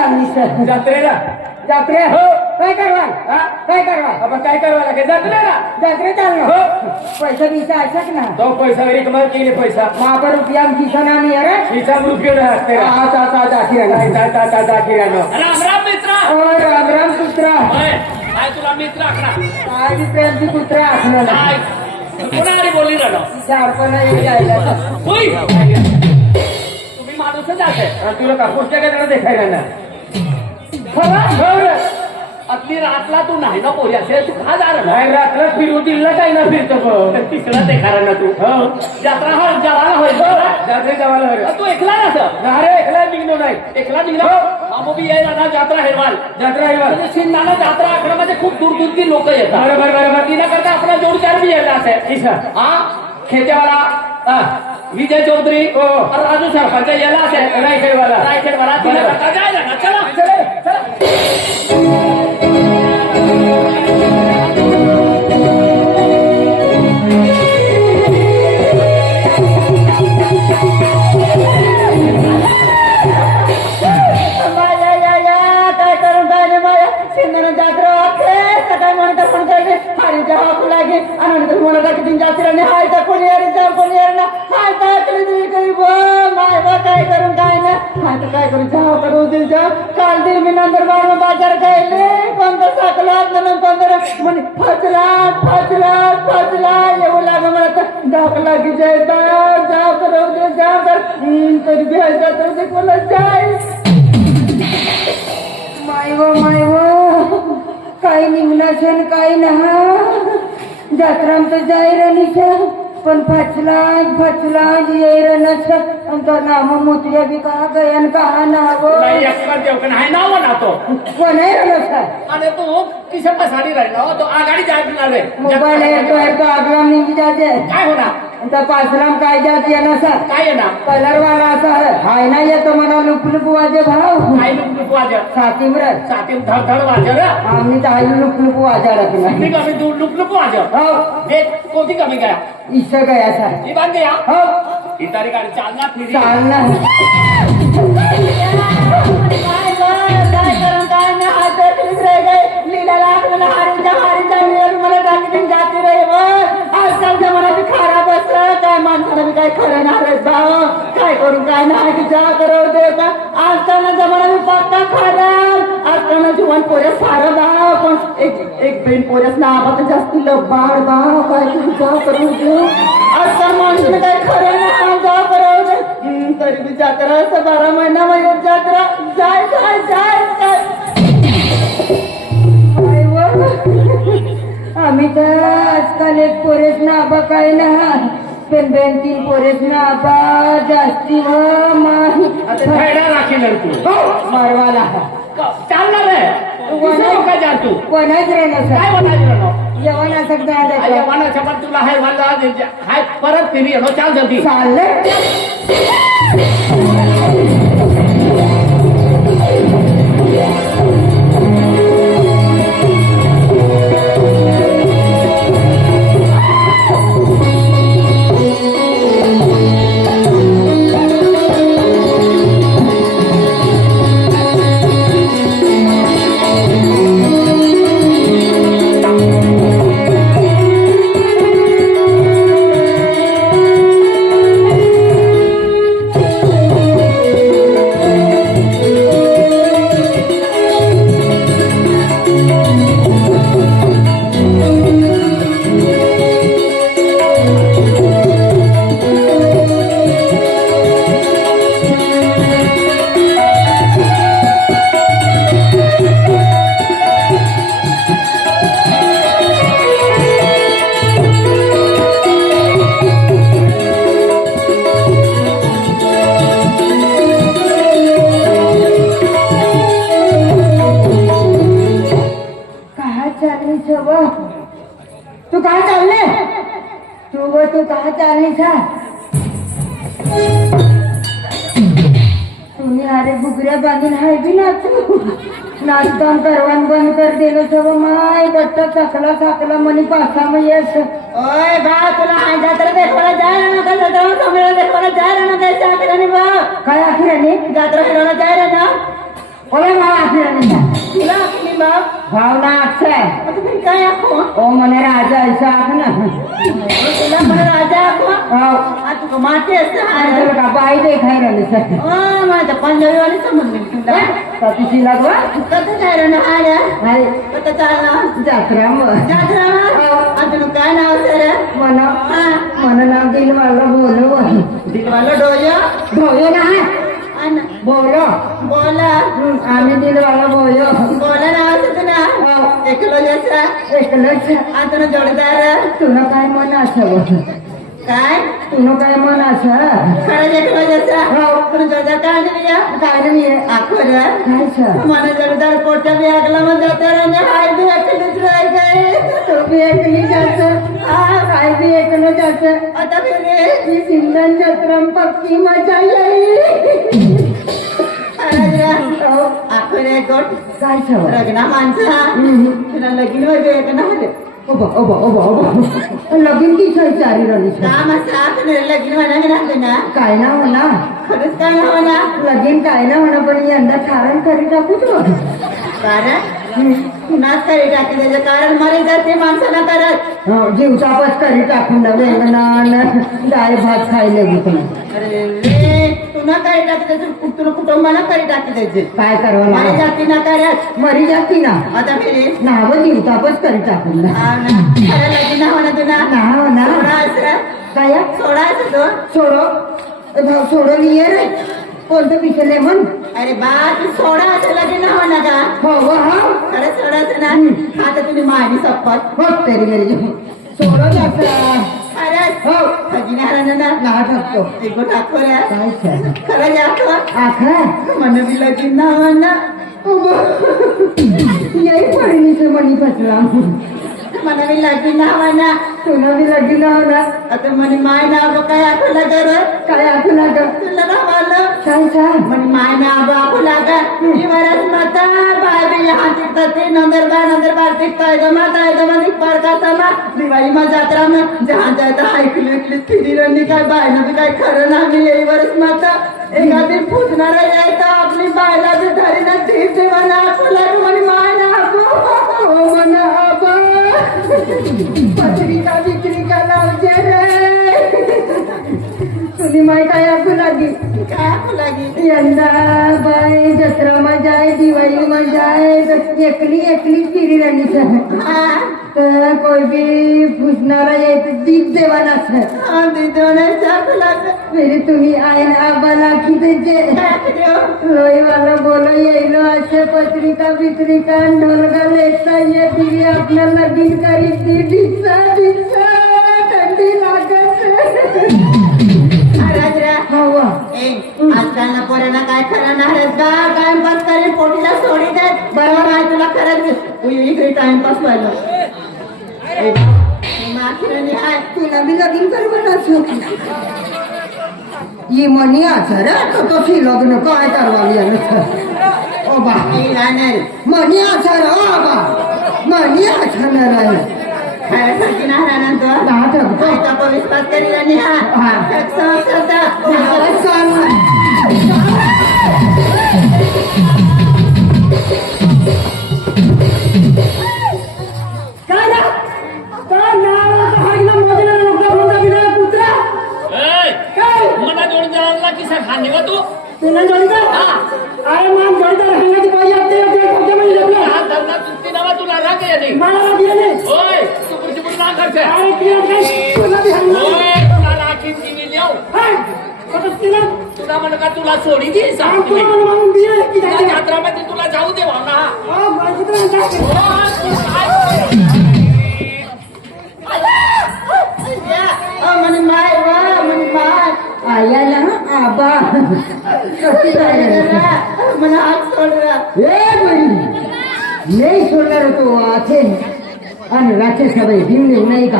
चालली जत्रेला जत्रे हो काय करवा काय करवा आपण काय करावं लागेल जत्रेला जत्रे चाललो हो पैसा बिसा अशक ना तो पैसा वगैरे कमाल केले पैसा महापर रुपया किसान आणि अरे हिचा रुपये असते किराणा राम राम मित्रा राम राम कुत्रा काय तुला मित्र आखणार काय बी प्रेमची कुत्रा असणार काय कोणारी बोलली राहिलो शार्पण यायला होय तुम्ही माणूसच आहे तुला कापूसच्या काय देखायला ना अगदी रातला तू नाही ना पोरी असे तू खा जा रे. नाही रात्र फिरू दिला काय ना फिरतो तर तिसरा ते खरा ना तू हो जत्रा हा जवाला होय जात्रे जावाला हवे तू एकला ना अरे एकला निघलो नाही एकला निघला मग मी यायला ना जत्रा हेरवाल जत्रा आहे म्हणजे शिंदाला जत्रा आश्रमामध्ये खूप दूरदूरची लोक येतात बरोबर बरोबर तिला करता आपला जोडदार बी यायला असेल किसा हा खेतेवाला विजय चौधरी हो. और राजू सरपंच यायला असेल रायखेडवाला रायखेडवाला तिला करता जायला ना चला काय करून काय माझ्या शिंदे जात्रा सकाळी म्हणतात पण काय हारीच्या हाकू लागे आणि म्हणत किती जात्रा हाय तर कोणी ना हाय तर काही माय बा काय करून काय ना हाय तर काय करू जाव करू दिल जाव काल दिल मी नंतर बार बाजार खायले कोणतं साकला कोणतं म्हणे फचला येऊ लाग मला तर धाक लागी जाय जाव करू दे जाव कर तरी बिहायचा तर ते कोणा जाय माय वो काही निघण्याचं काही ना जत्राम तर जाईर पण फचला येर नच नाम मोतया बी कहा गयन कहा नाव नाही नाव ना तो कोण आहे आणि तू किशन पसाडी राहिला तो आघाडी जाय मोबाईल आहे तो आगला निघी जाते काय होणार त्या पाचराम काय जाती आहे ना सर काय येणार कलरवाला असा हाय ना येतो मला लुपलुप वाजे भाव काय लुकलुक वाजर सातीमर साती धडधड वाजर आम्ही तर लुपलुप वाजाडत नाही मी कमी तू लुकलुक वाजर हो हे कोणती कमी गया ईश्वर गया सर ही बांध गया हो ही तारीख गाडी चालना फिरी चालना काय करून काय ना हात गए लीला लागला हारीचा नियर मला टाकून जाते रे आजकाल जमाना बी खराब असलं काय माणसाला बी काय खरं ना रे भाऊ काय करून काय नाही की जा करव दे का आजकाल जमाना बी पत्ता खराब आजकाल जीवन पोऱ्या सारं भाव पण एक बेन पोऱ्यास ना आबा जास्त लबाड भाव काय करून जा करू दे आजकाल माणसाला काय खरं ना जा करव दे तरी बी जात्रा असं 12 महिन्यामध्ये जात्रा जाय आम्ही तर आजकाल एक पोरेच ना आबा काय ना पण 2-3 पोरेच ना आबा जास्ती माही फायदा राखील तू मारवाला चालणार आहे काय जा तू कोणाच रे नसं काय म्हणायचं जेवण असं काय जेवणाच्या पण तुला हाय वाला हाय परत फिरी येतो चाल जल्दी चाललं तू कहा चालले तू कहा चालली था तुम्ही अरे बुगऱ्या बांधून हाय बी नाचू नाचताम करवान बंद कर दिलं सगळं माय गट्टा चाकला म्हणे पासा मग येस ओय बा तुला हाय जात्रा देखवायला जायला नका जत्रा कमळा देखवायला जायला नका चाकराने बा काय आखिराने जात्रा फिरायला जायला ना कोणा तुला आपली बाप भावना अक्षय आता तुम्ही काय आखो ओ म्हणे राजा ऐसा आख ना तुला मला राजा आखो तू माती असं का बाई देखाय राहिले सर माझ्या पंजाबीवाली समजली तुला तिची लागवा कसं काय रे आल्या नाही कसं चालला जात्रा जात्रा अजून काय नाव सर म्हणा म्हणा नाव दिल मला बोलव दिलवाला डोया भोयो ना बोलो बोला आम्ही दिल मला बोयो बोला नाव तुला एकलो जसा एकलंच आता जोडदार तुला काय मन असावं काय तुला काय मन असं खरंच एकलो जसा तुला जोडदार काय नाही काय नाही आखोर काय सर मला जोडदार पोटा बी आगला मग जाता हाय बी एकलीच राह गए तो भी एकली जात काय बी एकलं जात आता फिरे ही सिंधन जत्रम पक्की मजा येईल आखोर एक गोट काय सवय लग्ना माणसा तुला लगीन होते एक ना होते ओबा ओबा ओबा ओबा लगीन की विचारी राहिली काम असं आपण लगीन म्हणा मी राहते ना काय ना म्हणा खरंच काय ना म्हणा लगीन काय ना म्हणा पण यंदा कारण करी टाकूच कारण पुन्हाच करी टाकी त्याचं कारण मरे जाते माणसाला करत जीवचापच करी टाकून ना वेंगणा डाळ भात खायला घेतो अरे रे पुन्हा करी टाकी त्याचं तुला कुटुंबाला करी टाकी द्यायचे काय करावं मरे लागलं जाती ना करत मरी जाती ना आता फिरे नाव जीवचापच करी टाकून ना खरं लगीन म्हणा तुला नाव ना सोडा असं काय सोडायचं तो सोडो भाऊ सोडून ये रे कोणतं पिशले म्हण अरे बा तू सोडा असं लगीन म्हणा का हो हो हा खरं सोडायचं ना आता तुम्ही माझी सप्पत हो तेरी मेरी सोडो जाता खरंच हो खजिनारानं ना ना टाकतो एक गोट आखोऱ्या काय छान खरं जातो आखा मन बी लगीन ना म्हणा यही पडणीचं मणी फसला मन बी लगीन ना म्हणा तुला बी लगीन होणार आता म्हणे माय नाव काय आखोला कर काय आखू लागा तुला ना म्हणलं काय छान म्हणे माय नाव आखोला का मी बरंच माता बाय बी यहाँ तिकते नंदर बार तिकताय दमा पर का समा दिवाळी मा जात्रा में जहाँ जाता ऐकली फिरी रणी काय बायनं बी काय खरं ना मी यही बरंच माता एखादी पूजणार यायचं आपली बायला बी धरी ना ठीक देवाना आखोला म्हणे माय नाव ओ मना आबा पत्रिका बित्रिका लावते रे तुझी माय काय आखू लागी काय आखोला गी यंदा बाई जत्रा मजा आहे दिवाळी मजा आहे एकली एकली फिरी राणी हा तर कोई भी पूछणारा यायचं दीप देवाना सर मेरी तुम्ही आहे आबाला की त्याचे लोईवाला बोलो येलो असे पत्रिका बित्रिका ढोलगा लेता ये दिली आपल्या लगीन करी ती भिक्षा भिक्षा थंडी लागत हवा आजकालना पोऱ्यांना काय खरं नाही का टाइमपास करेल पोटीला सोडी देत बरोबर आहे तुला खरंच इकडे टाइमपास व्हायला तुला बी लगीन करवत असो ये मनी आचार तो लग्न काय करवाली ओ बा मनी आचार ओ बा मनी आचार आहे खऱ्यासारखी नाही राहणार तो नाटक विश्वास करी आणि हा मला जोड जायला की सर खाणे का तू तुला जोडता अरे मान जोडता राहण्याची पाहिजे हा धरणा चुकती नावा तुला राग आहे नाही मला गेले होय तू कुठे कुठे ना करते अरे तुला बी हल्ला होय तुला राखीन दिली देऊ तुला म्हण का तुला सोडी दे सांग तुम्ही तुला यात्रामध्ये तुला जाऊ दे ना म्हणे माय वा म्हणे माय आया ना आबा कशी मला हात सोडला नाही सोडणार तो आथे आणि राकेश का बाई भीम नेऊ नाही का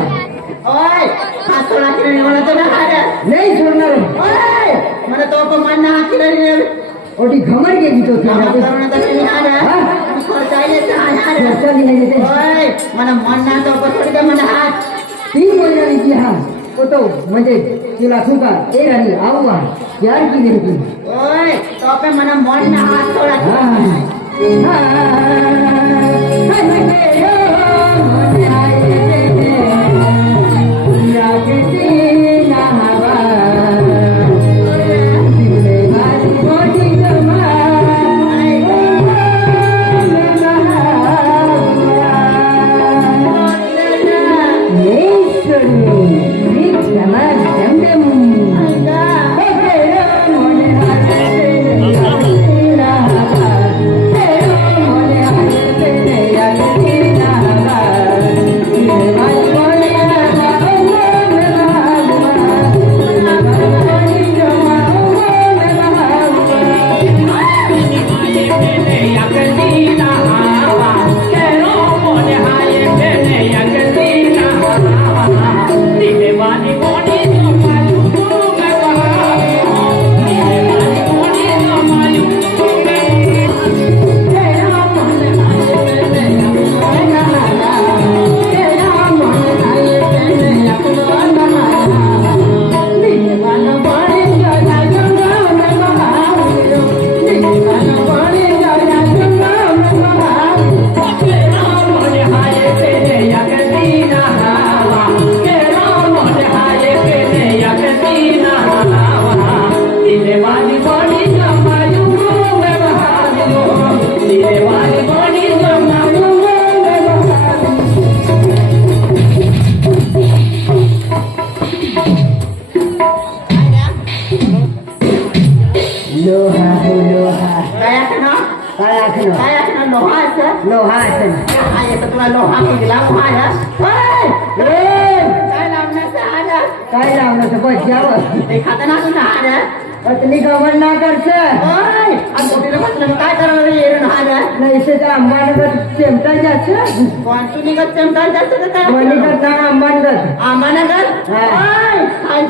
ओय हात सोडा किरण म्हणत ना हाड्या नाही सोडणार ओय मला तो पण मन हात किरण ओटी घमर गेली तो करुणा तरी हाड्या खर्चायले ओय मला मन ना तो पण थोडी दे मला हात 3 महिन्यानी की हा होतो म्हणजे तिला सुका ए राणी आऊ यार की नाही ओय तो पण मला मन ना हात सोडा काय लावण्याचं बजावं एखादं ना तुझं हार पत्नी गमन ना करचं काय करणार येऊन हार नैसेच अंबानगत चेमटा जायचं कोणती निघत चमटा जास्त वणीगत ना अंबानगत आम्हानगर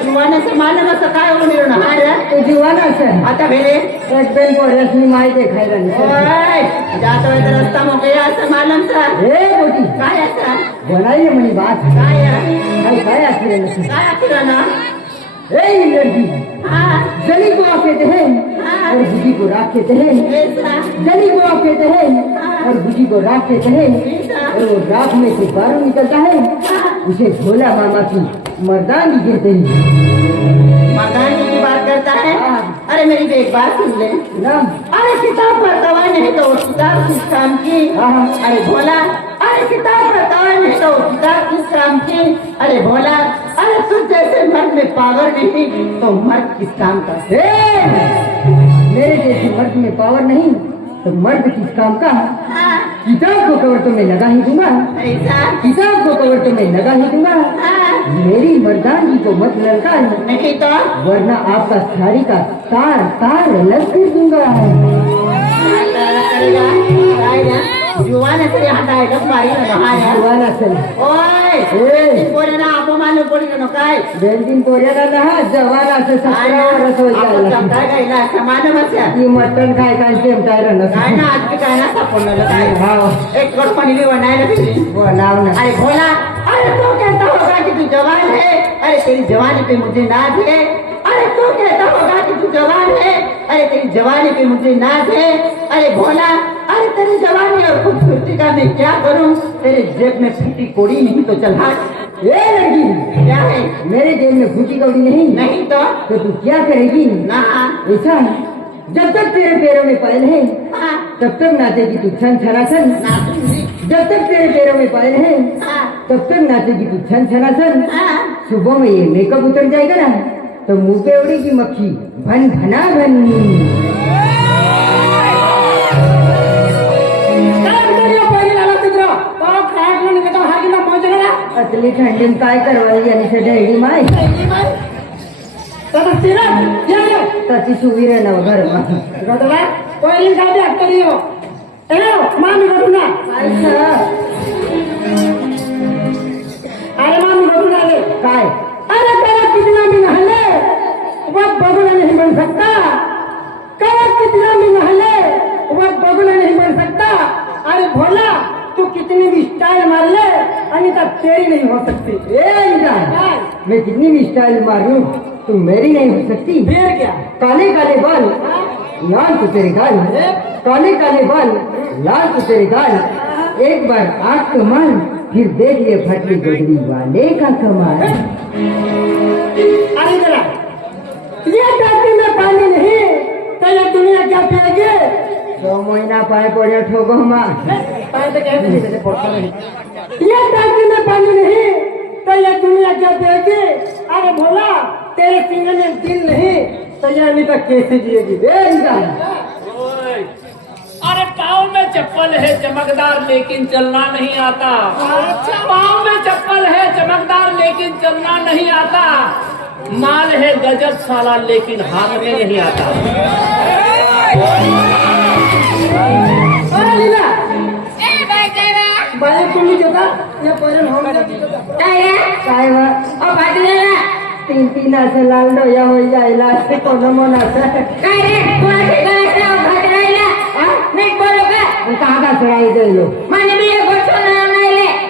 जीवानाचं मानक काय होऊन येऊन हार तो जीवन असं आता भेले एक बेन पोऱ्यासनी माय देखायला नाही जात तर रस्ता मोकळा असं मालमचा हे मोठी काय असं बनाई म्हणे बात काय काय असले काय असलं ना ए लड़की जली को आप कहते हैं और बुझी को राख कहते हैं जली को आप कहते हैं और बुझी को राख कहते हैं और वो राख में से बारू निकलता है उसे भोला मामा की मर्दानी कहते हैं। मर्दानी की बात करता है अरे मेरी भी एक बात सुन ले ना अरे किताब पढ़ता हुआ नहीं तो किताब किस काम की अरे भोला अरे किताब पढ़ता हुआ नहीं तो किताब किस काम की अरे भोला अरे तुझ जैसे मर्द में पावर नहीं तो मर्द किस काम का मेरे जैसे मर्द में पावर नहीं तो मर्द किस काम का। किताब को कवर तो मैं लगा ही दूंगा किताब को कवर तो मैं लगा ही दूंगा मेरी मर्दानगी को मत लड़का नहीं तो वरना आपका साड़ी का तार तार अलग कर दूंगा। जुवान तरी हाताळत मारी जीवाना चल ओय पोरेना अपमान पडिलो काय दोन तीन पोऱ्याला ना जवान असं 17 वर्ष होईल काय गायला समान बसया की मटण काय काय चेमटाय काय ना आज काय ना सापडलं काय हाव एक कट पाणी भी बनायला भेटली बोलाव ना अरे भोला अरे तू कहता होगा कि तू जवान है अरे तेरी जवानी पे मुझे नाज है अरे तू कहता होगा कि तू जवान है अरे तेरी जवानी पे मुझे नाज है अरे भोला अरे तेरी जवानी और खूबसूरती का मैं क्या करूं तेरे जेब में फूटी कोड़ी नहीं तो चल हाथ ए लड़की क्या है मेरे जेब में फूटी कौड़ी नहीं नहीं तो तू क्या करेगी ना ऐसा जब तक तेरे पैरों में पायल है हाँ तब तक नाचेगी तू छन छनाछन ना जब तक तेरे पैरों में पायल है हाँ तब तक नाचेगी तू छन छनाछन हाँ सुबह में ये मेकअप उतर जाएगा ना तो मुंह पे उड़ेगी मक्खी भन भना भन। असली थंडीत काय करवायची आणि सदैडी माय त्याची सुविर ना घर पहिली गाडी आत्ता मामी करून अरे मामी करून आले काय अरे कला कितना भी नहले वह बगुला नहीं बन सकता कला कितना भी नहले वह बगुला नहीं बन सकता अरे भोला तू कितनी भी स्टाइल मार ले अनिता तेरी नहीं हो सकती ए इंसान मैं कितनी भी स्टाइल मारूं तुम मेरी नहीं हो सकती। फिर क्या? काले काले बाल लाल तो तेरे गाल, काले काले बाल लाल तो तेरे गाल, एक बार आँख तो मान, फिर देख ले फटली गुजरी वाले का कमाल। अरे जरा, ये धरती में पानी नहीं तो ये दुनिया क्या पिएगी? 6 महीना पाए पड़े ठोको माँ। पानी तो कहते नहीं देते, पड़ता नहीं। ये धरती में पानी नहीं तो ये दुनिया क्या पिएगी? अरे भोला, तेरे सीने में दिल नहीं तो ये अनिता कैसे जिएगी? ओए, अरे पाँव में चप्पल है चमकदार लेकिन चलना नहीं आता। पाँव में चप्पल है चमकदार लेकिन चलना नहीं आता। माल है गजब साला लेकिन हारने नहीं आता। अरे लीला, बाया तुम्ही देता या पर्यंत होऊन जाते काय वा 3 असं लाल डोया होई जायला असते कोण मन असं कागा सराई जायलो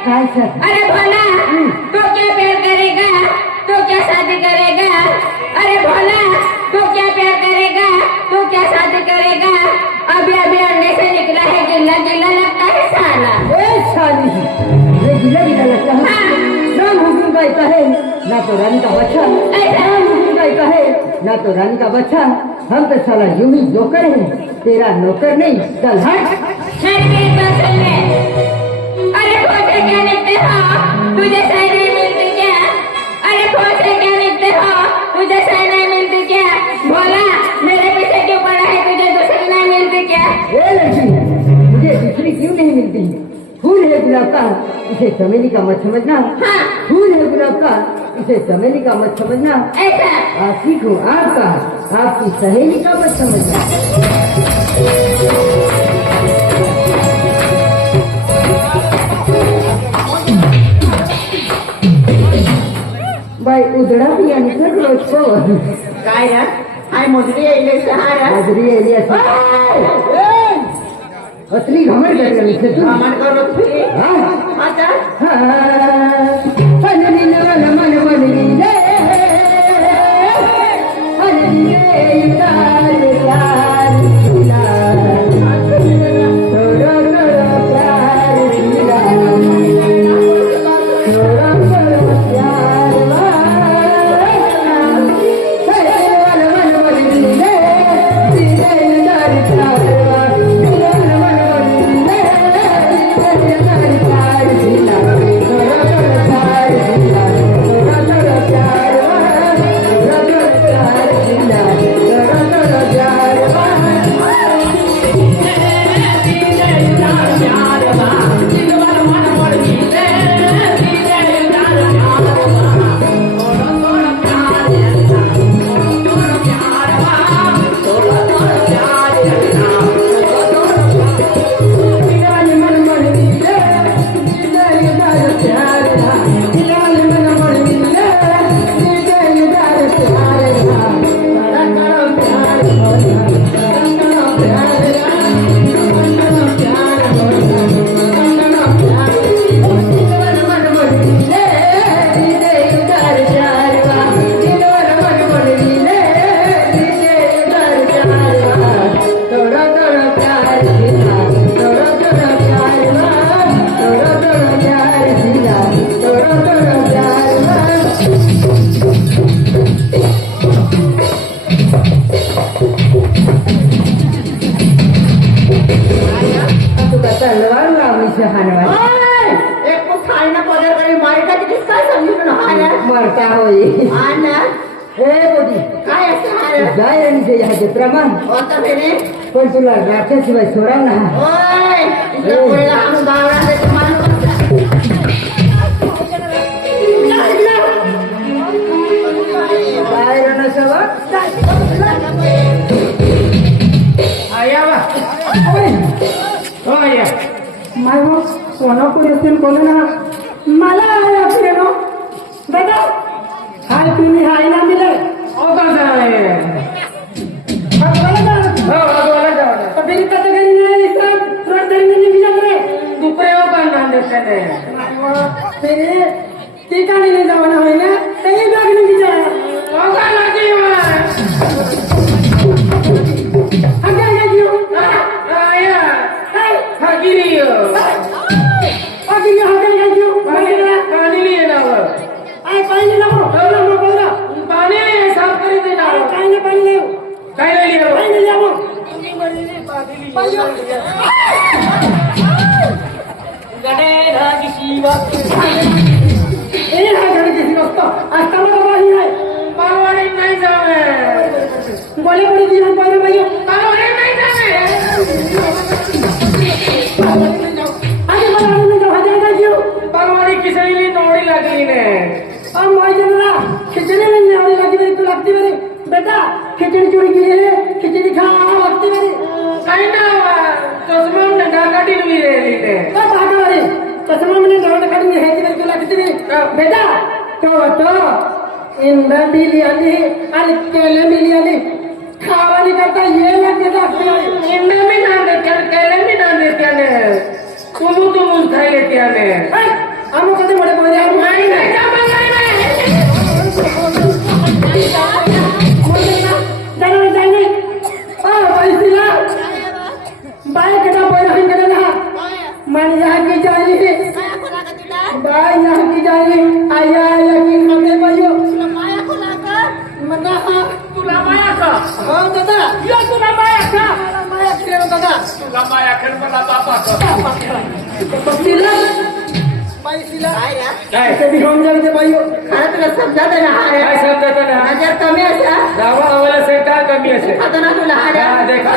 काय सर अरे भोला, तो क्या प्यार करेगा? तो क्या शादी करेगा? अरे भोला, तो क्या प्यार करेगा? तो क्या शादी करेगा? अभी अभी अंडे से निकला है, गिल्ला गिल्ला लगता है साला। ए साली ये गिला गिला लगता है ना मुझे कहता है ना तो रानी का बच्चा ना मुझे कहता है ना तो रानी का बच्चा हम तो साला यूं ही जोकर हैं तेरा नौकर नहीं चल हट अरे खोसे क्या निकते हो? तुझे सही नहीं मिलती क्या? अरे खोसे क्या निकते हो? तुझे सही नहीं मिलती क्या? भोला, मेरे पीछे क्यों पड़ा है? तुझे दूसरी नहीं मिलती क्या? ए लड़की मुझे दूसरी क्यों नहीं मिलती फूल है गुलाब का इसे चमेली का मत समझना हाँ। फूल है गुलाब का इसे चमेली का मत समझना ऐसा आशिक हूँ आपका आपकी सहेली का मत समझना बाई उधड़ा पिया निकल रोज को काय ना आय मोजरी येईल सहारा हाजरी येली असली घमर करते निघते तू सामान करो तुम्ही हा आता मनली मन मनली मरता होई काय असं हार जाय आणि जे ह्या जत्रामा होता फेरे पण तुला राक्षसीबाई सोडाव ना ओय इथं पोरीला आणून बावळा देतो माणूस काय रण सवा आया बा हो आया माय मग सोनापूर असेल बोल ना मला आहे आपले नो दादा हाय तुम्ही हाय ना मिले ओ का आहे हो बोला जाऊ कभी कतगरी नाही सब रोडरी नाही मिळाले दुपरे हो का नांद देते फिर ठिकाणी नाही जावं ना होय ना तरी बघ नाही हो का मारवाडी नाही जावे गोळेपडी जीवन पाहिजे बाई मारवाडी नाही जावे आगे मला आणून जाऊ हजार का जीव मारवाडी किसळीली नोडी लागली ने माहिती ना खिचडी में आवडी लागली बरी तू लागती बरी बेटा खिचडी चोरी केली आहे खिचडी खा लागती बरी काही ना चष्मा डाकाटी विरेली ने का भागा बरी चष्मा म्हणे गावडा काढून घ्यायची बरी तू लागती बरी बेटा तो इंदा दिली आली आणि केले मिली आली खावानी करता ये लागते लागते इंडा मी ना देत्या केले मी ना देत्याने तुमू खायले त्याने आम्ही कधी मोठे पाहिजे नाही नाही जामा नाही बाय केटा पैर करे ना मन यहाँ की जाए बाय यहाँ की जाए आया आया की मते पायो मना तुला माया का हो दादा यो तुला माया का माया केलं दादा तुला माया खेळ मला बापा का सिला बाई सिला काय ते भी होऊन जाते पायो खरं तुला समजत ना काय शब्दात ना नजर कमी असा दावा आवाला से का कमी असे आता ना तुला हा, देख.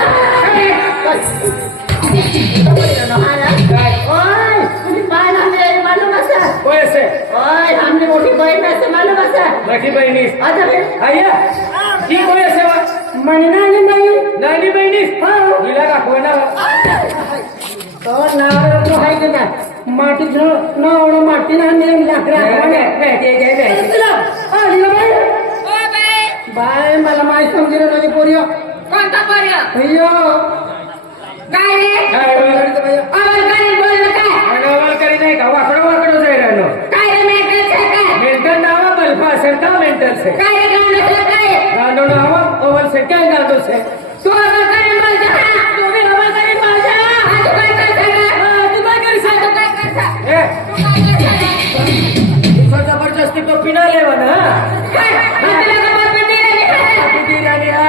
ओय तुझी पाय लागले मालूम असा कोण असे ओय आमची मोठी बहीण असते मालूम असा मोठी बहिणी आता फिर आया ती कोण असे वा मणिनानी बाई नानी बहिणी हिला का कोण तो नावर तो हाय के ना माटी न ओढ माटी ना मी लाकडा बाय मला माय समजेल माझी पोरियो कोणता पर्य अय्यो काय रे काय आवाज काय बोललं काय अनावर करी नाही का वाकडं जाई राहिलो काय रे मेंटल छे काय मेंटल नावा बल्फा असेल का मेंटल से काय रे गाणं काय गांडो नावा ओवल से काय गांडो से तू आवाज काय बोलता तू भी आवाज काय बोलता तू काय करता तू काय करता तू काय करता ए तू काय करता जबरदस्ती तो पिना लेवा ना तुला खबर पडली रे किती राणी हा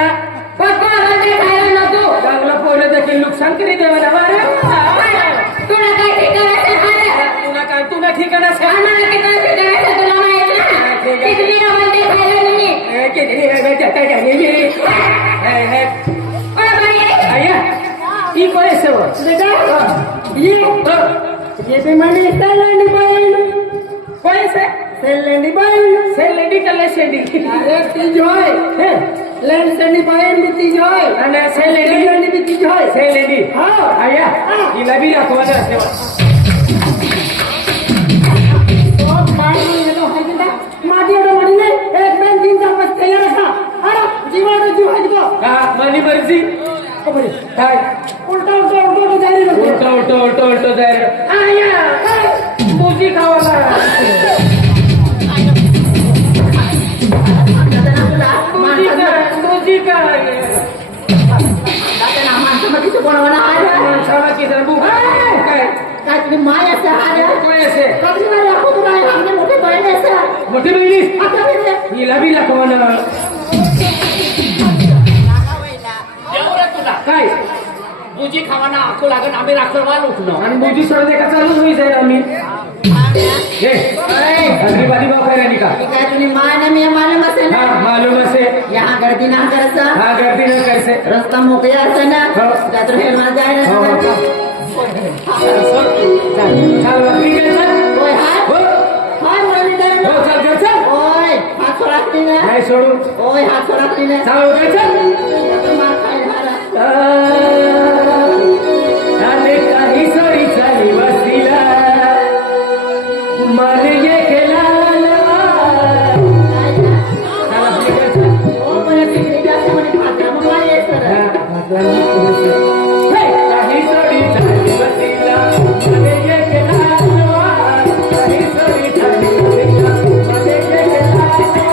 पक्का बंदे खायला नको चांगलं पोरं देखील नुकसान करी देवा ना मारे तुला काय ठिकाणाचं तुला ठिकाणा से आम्हाला किती ठिकाणाचं तुला माहित ना किती बंदे खायला नाही किती काय ओ बाई आया ई कोण असे व ये भी मणि सेलेंडी बाई कोण असे सेलेंडी बाई से लेडी कल्ले शेडी अरे ती जोय लैंड सेंडी बाई भी ती जोय आणि से लेडी लेंडी भी ती जोय से लेडी हाँ आया हिला बी दाखवायचं असते माझी एवढं म्हणी नाही एक दोन तीन चार पाच तयार असा अरे जीवाला जीव आहे तो हा माझी मर्जी काय उलटा उलटा उलटा जारी नको उलटो जाय आया मुजी खावाला मुजी काय माणसामध्ये कोणाला आल्या माणसाला की जर बुक काय काय तुम्ही माय असा आल्या कोण असे कधी नाही दाखवू तुम्हाला आमची मोठी बहीण असा मोठी बहिणी आता फिरले हिला बी दाखवाना एवढं तुला काय बुजी खावाना आखू लागत आम्ही राखलवाल उठलो आणि मुजी सोडणे का चालूच होई जाईल आम्ही हे अग्निबादी बाप आहे राणी का काय तुम्ही माय ना मी मालूम असेल हा ना मालूम असे यहाँ गर्दी ना करायचा हा गर्दी न कैसे रस्ता मोकळा असे ना हो. त्यात हेलमा जायला हो, हो. चाल बाकी काय चाल ओय हाय हो हाय मुलांनी जायला हो चाल कर चाल ओय हात सोडाकली ना नाही सोडू ओय हात सोडाकली ना चाल काय चाल मार खायला आले काही सोडी चाली वस्तीला मारे ये केला ओ मला तिकडे जास्त म्हणे फाटा मग मला येत काही सोडी चाली वस्तीला मारे ये केला काही सोडी चाली वस्तीला मारे ये केला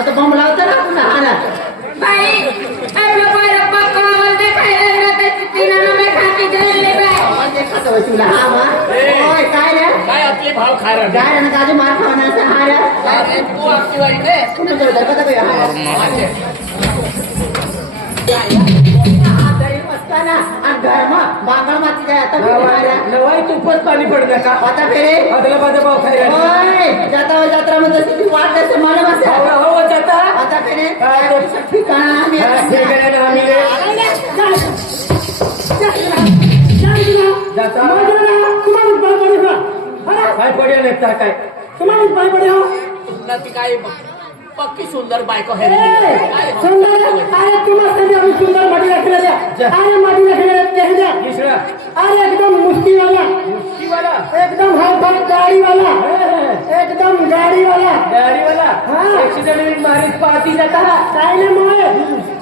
आता बॉम्ब लावतो ना तुला हाना बाई आपलं बरं पक्का बोलते खायला राहतात तिनं मी खाती धरले बाई ते खातो होय तुला हा मा ओय काय रे काय आपले भाव खायला काय रे काजू मार खावना असं हा रे तू आपली वाईट रे तुम्ही तर धरपत काय हा ना आणि घरमा बांगळ माती काय आता नवाई तुपच पाणी पडलं का आता फेरे अदला माझा भाव खायला ओय जाता जत्रा मध्ये तशी वाट देते मला बस हो जाता आता फेरे ठिकाणा आम्ही जाता काय पडेल नाही तर काय तुला ती काय पक्की सुंदर बायको है सुंदर अरे तुम्हाला सुंदर माटी रखलेल्या अरे माटी रखलेल्या दुसरा अरे एकदम मुस्ती वाला मुष्टीवाला एकदम हाय गाड़ी वाला एकदम गाड़ी वाला गाडीवाला हाँ। एक्सिडेंट मारीत पाहती जाता काय नाही मोय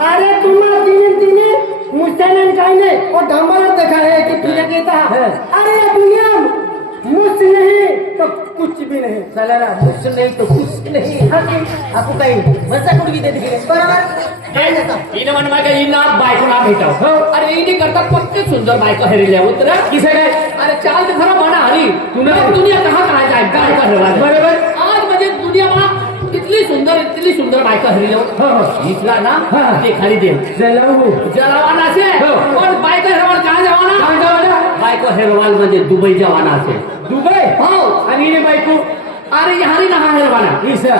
अरे तुम्हाला तिने मुझसे नहीं काय नहीं वो ढंबर देखा है कि तुझे कहता हाँ। अरे ये दुनिया मुझ नहीं तो कुछ भी नहीं चला ना मुझसे नाही तो कुछ नाही आपको काही मजा कुठे देते फिरे बरोबर हिनं म्हण मागे हिना बायको ना भेटाव हो. अरे हिने करता पक्के सुंदर बायको हेरिल्या उतर किसे काय अरे चाल ते खरं म्हणा हरी तुला- दुनिया कहा कहा जाए काय कर बरोबर. आज म्हणजे दुनिया इतनी सुंदर बायको हरिल्या हो. इथला ना हा. ते खाली दे जलाऊ जलावान असे हो. पण बायको हेरवाल कहा जवाना कहाँ जवाना? बायको हेरवाल म्हणजे दुबई जवाना असे दुबई हो आणि हिने बायको अरे यहाँ ना हेरवाना ईसा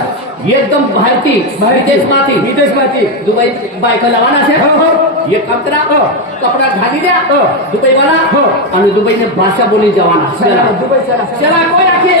एकदम भारती विदेश माती विदेश माती दुबई बायको जवाना असे हो हो एक काम करा हो. कपडा घाली द्या हो. दुबई वाला हो. आणि दुबई ने भाषा बोली जवाना चला दुबई चला चला कोई आखे